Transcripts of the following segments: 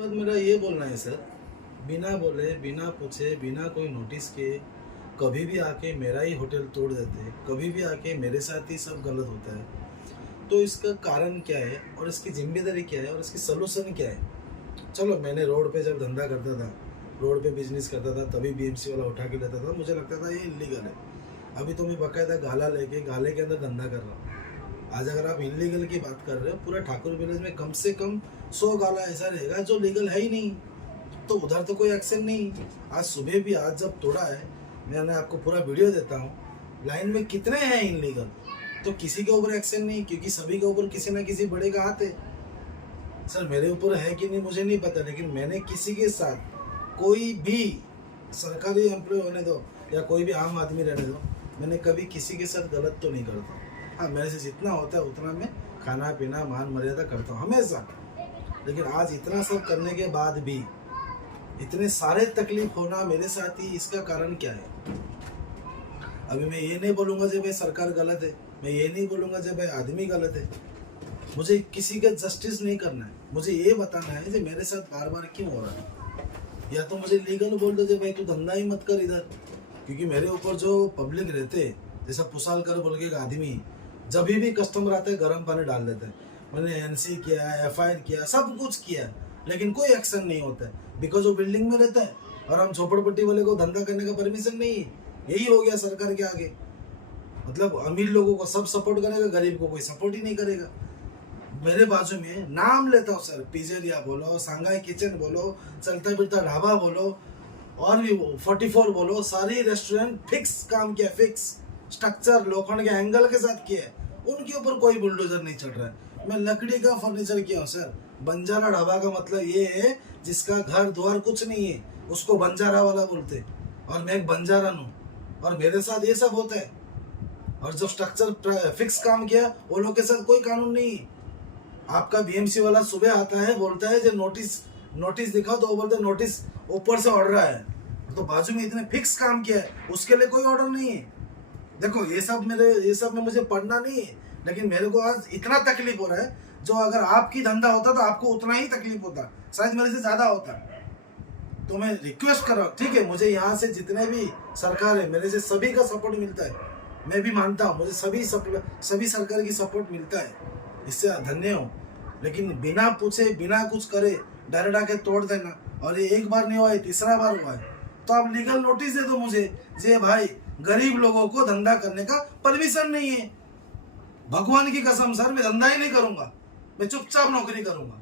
बाद मेरा ये बोलना है सर, बिना बोले, बिना पूछे, बिना कोई नोटिस के कभी भी आके मेरा ही होटल तोड़ देते हैं, कभी भी आके मेरे साथ ही सब गलत होता है। तो इसका कारण क्या है और इसकी जिम्मेदारी क्या है और इसकी सलूशन क्या है? चलो, मैंने रोड पे जब धंधा करता था, रोड पे बिजनेस करता था, तभी बीएमसी वाला उठा के लेता था, मुझे लगता था ये इलीगल है। अभी तो मैं बाकायदा गाला लेके गाले के अंदर धंधा कर रहा हूँ। आज अगर आप इलीगल की बात कर रहे हो, पूरा ठाकुर विलेज में कम से कम 100 गाला ऐसा रहेगा जो लीगल है ही नहीं, तो उधर तो कोई एक्शन नहीं। आज सुबह भी आज जब तोड़ा है, मैंने आपको पूरा वीडियो देता हूँ, लाइन में कितने हैं इलीगल, तो किसी के ऊपर एक्शन नहीं, क्योंकि सभी के ऊपर किसी ना किसी बड़े का हाथ है। सर, मेरे ऊपर है कि नहीं मुझे नहीं पता, लेकिन मैंने किसी के साथ, कोई भी सरकारी एम्प्लॉय होने दो या कोई भी आम आदमी रहने दो, मैंने कभी किसी के साथ गलत तो नहीं करता। हाँ, मेरे से जितना होता है उतना मैं खाना पीना मान मर्यादा करता हूँ हमेशा। लेकिन आज इतना सब करने के बाद भी इतने सारे तकलीफ होना मेरे साथ ही, इसका कारण क्या है? अभी मैं ये नहीं बोलूँगा जब भाई सरकार गलत है, मैं ये नहीं बोलूँगा जब भाई आदमी गलत है। मुझे किसी का जस्टिस नहीं करना है, मुझे ये बताना है कि मेरे साथ बार बार क्यों हो रहा है। या तो मुझे लीगल बोल दो भाई तू धंधा ही मत कर इधर, क्योंकि मेरे ऊपर जो पब्लिक रहते, जैसा पुसाल कर बोल के एक आदमी, जब भी कस्टमर आते हैं गर्म पानी डाल देते हैं। मैंने एनसी किया, एफआईआर किया, सब कुछ किया, लेकिन कोई एक्शन नहीं होता है, बिकॉज वो बिल्डिंग में रहता है और हम झोपड़पट्टी वाले को धंधा करने का परमिशन नहीं है। यही हो गया सरकार के आगे। मतलब अमीर लोगों को सब सपोर्ट करेगा, गरीब को कोई सपोर्ट ही नहीं करेगा। मेरे बाजू में नाम लेता हूँ सर, पिज्जेरिया बोलो, सांघाई किचन बोलो, चलता फिरता ढाबा बोलो, और भी 44 बोलो, सारी रेस्टोरेंट फिक्स काम किया, फिक्स स्ट्रक्चर लोखंड के एंगल के साथ किया है, उनके ऊपर कोई बुलडोजर नहीं चढ़ रहा है। मैं लकड़ी का फर्नीचर किया हूँ सर। बंजारा ढाबा का मतलब ये है जिसका घर द्वार कुछ नहीं है, उसको बंजारा वाला बोलते, और मैं एक बंजारा हूँ, और मेरे साथ ये सब होता है। और जो स्ट्रक्चर फिक्स काम किया, वो लोग के साथ कोई कानून नहीं है। आपका बीएमसी वाला सुबह आता है, बोलता है जो नोटिस नोटिस दिखाओ, तो वो बोलते हैं नोटिस ऊपर से ऑर्डर आया है, तो बाजू में इतने फिक्स काम किया है, उसके लिए कोई ऑर्डर नहीं है। देखो, ये सब में मुझे पढ़ना नहीं है, लेकिन मेरे को आज इतना तकलीफ हो रहा है, जो अगर आपकी धंधा होता तो आपको उतना ही तकलीफ होता, शायद मेरे से ज्यादा होता। तो मैं रिक्वेस्ट कर रहा हूँ, ठीक है, मुझे यहाँ से जितने भी सरकार है, मेरे से सभी का सपोर्ट मिलता है, मैं भी मानता हूँ मुझे सभी सरकार की सपोर्ट मिलता है, इससे धन्य हूँ। लेकिन बिना पूछे बिना कुछ करे डायरेक्ट आके तोड़ देना, और ये एक बार नहीं हुआ है, तीसरा बार हुआ है, तो आप लीगल नोटिस दे दो मुझे, जे भाई गरीब लोगों को धंधा करने का परमिशन नहीं है। भगवान की कसम सर, मैं धंधा ही नहीं करूंगा, मैं चुपचाप नौकरी करूंगा।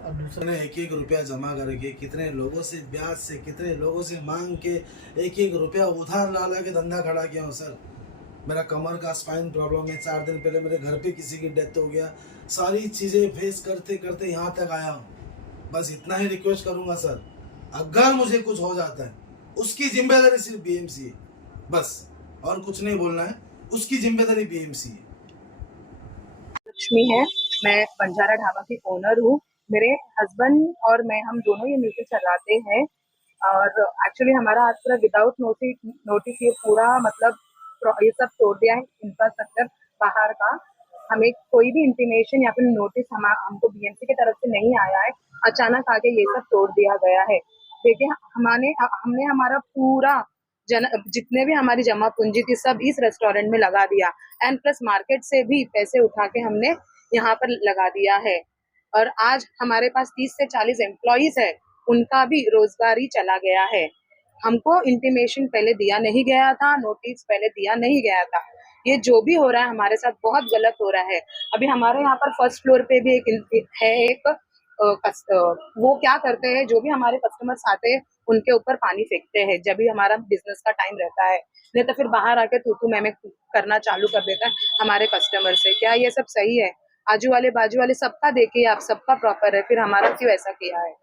अब दूसरे ने 1-1 रुपया जमा करके, कितने लोगों से ब्याज से, कितने लोगों से मांग के 1-1 रुपया उधार ला ला के धंधा खड़ा किया हूँ सर। मेरा कमर का स्पाइन प्रॉब्लम है, 4 दिन पहले मेरे घर पे किसी की डेथ हो गया, सारी चीज़ें फेस करते करते यहाँ तक आया हूँ। बस इतना ही रिक्वेस्ट करूँगा सर, अगर मुझे कुछ हो जाता है उसकी जिम्मेदारी सिर्फ बीएमसी है, बस, और कुछ नहीं बोलना है, उसकी जिम्मेदारी बीएमसी है। लक्ष्मी है, मैं बंजारा ढाबा की ओनर हूँ। मेरे हस्बैंड और मैं, हम दोनों ये मिलकर चलाते हैं, और एक्चुअली हमारा आज पूरा विदाउट नोटिस ये पूरा मतलब ये सब तोड़ दिया है, इंफ्रास्ट्रक्चर बाहर का। हमें कोई भी इंटीमेशन या फिर नोटिस हमको बीएमसी की तरफ से नहीं आया है, अचानक आके ये सब तोड़ दिया गया है। देखिए, हमने हमारा पूरा जितने भी हमारी जमा पूंजी थी सब इस रेस्टोरेंट में लगा दिया, एंड प्लस मार्केट से भी पैसे उठा के हमने यहाँ पर लगा दिया है। और आज हमारे पास 30 से 40 एम्प्लॉइज है, उनका भी रोजगार ही चला गया है। हमको इंटीमेशन पहले दिया नहीं गया था, नोटिस पहले दिया नहीं गया था। ये जो भी हो रहा है हमारे साथ बहुत गलत हो रहा है। अभी हमारे यहाँ पर फर्स्ट फ्लोर पे भी एक वो क्या करते हैं, जो भी हमारे कस्टमर्स आते हैं उनके ऊपर पानी फेंकते हैं जब भी हमारा बिजनेस का टाइम रहता है, नहीं तो फिर बाहर आके तू मैं करना चालू कर देता है हमारे कस्टमर से। क्या ये सब सही है? आजू वाले बाजू वाले सबका देखिए आप, सबका प्रॉपर है, फिर हमारा क्यों ऐसा किया है?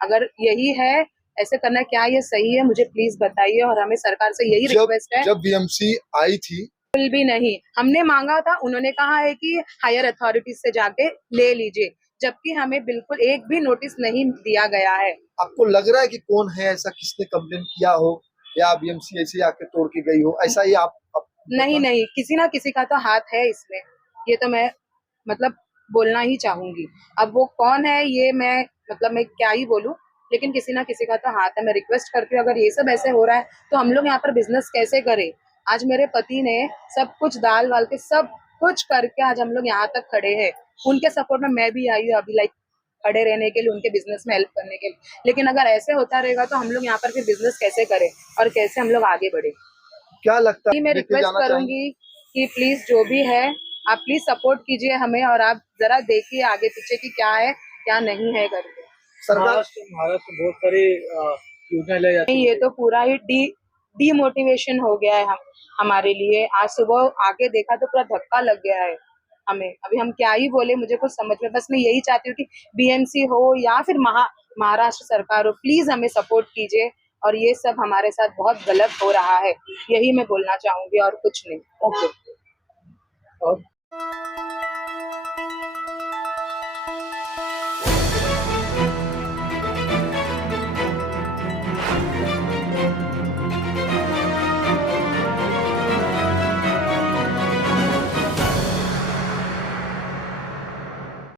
अगर यही है, ऐसे करना, क्या ये सही है? मुझे प्लीज बताइए। और हमें सरकार से यही रिक्वेस्ट है। जब बीएमसी आई थी, बिल्कुल भी नहीं, हमने मांगा था, उन्होंने कहा है कि हायर अथॉरिटीज से जाके ले लीजिए, जबकि हमें बिल्कुल एक भी नोटिस नहीं दिया गया है। आपको लग रहा है कि कौन है ऐसा, किसने कंप्लेन किया हो या बीएमसी ऐसे आके तोड़ के गई हो, ऐसा ही आप नहीं, किसी ना किसी का तो हाथ है इसमें। ये तो मैं मतलब बोलना ही चाहूंगी। अब वो कौन है ये मैं क्या ही बोलूं, लेकिन किसी ना किसी का तो हाथ है। मैं रिक्वेस्ट करती हूँ, अगर ये सब ऐसे हो रहा है तो हम लोग यहाँ पर बिजनेस कैसे करें। आज मेरे पति ने सब कुछ दाल वाल के सब कुछ करके आज हम लोग यहाँ तक खड़े हैं। उनके सपोर्ट में मैं भी आई हूँ अभी, लाइक खड़े रहने के लिए, उनके बिजनेस में हेल्प करने के लिए। लेकिन अगर ऐसे होता रहेगा तो हम लोग यहाँ पर फिर बिजनेस कैसे करें और कैसे हम लोग आगे बढ़े। क्या लगता है, मैं लेके रिक्वेस्ट जाना चाहेंगे? करूंगी कि प्लीज जो भी है आप प्लीज सपोर्ट कीजिए हमें, और आप जरा देखिए आगे पीछे की क्या है क्या नहीं है करके। सरकार महाराष्ट्र बहुत सारी योजना ले जाती नहीं, ये तो पूरा ही डीमोटिवेशन हो गया है हमारे लिए। आज सुबह आके देखा तो पूरा धक्का लग गया है हमें। अभी हम क्या ही बोले, मुझे कुछ समझ में, बस मैं यही चाहती हूँ कि बीएमसी हो या फिर महाराष्ट्र सरकार हो, प्लीज हमें सपोर्ट कीजिए। और ये सब हमारे साथ बहुत गलत हो रहा है, यही मैं बोलना चाहूंगी और कुछ नहीं। ओके। और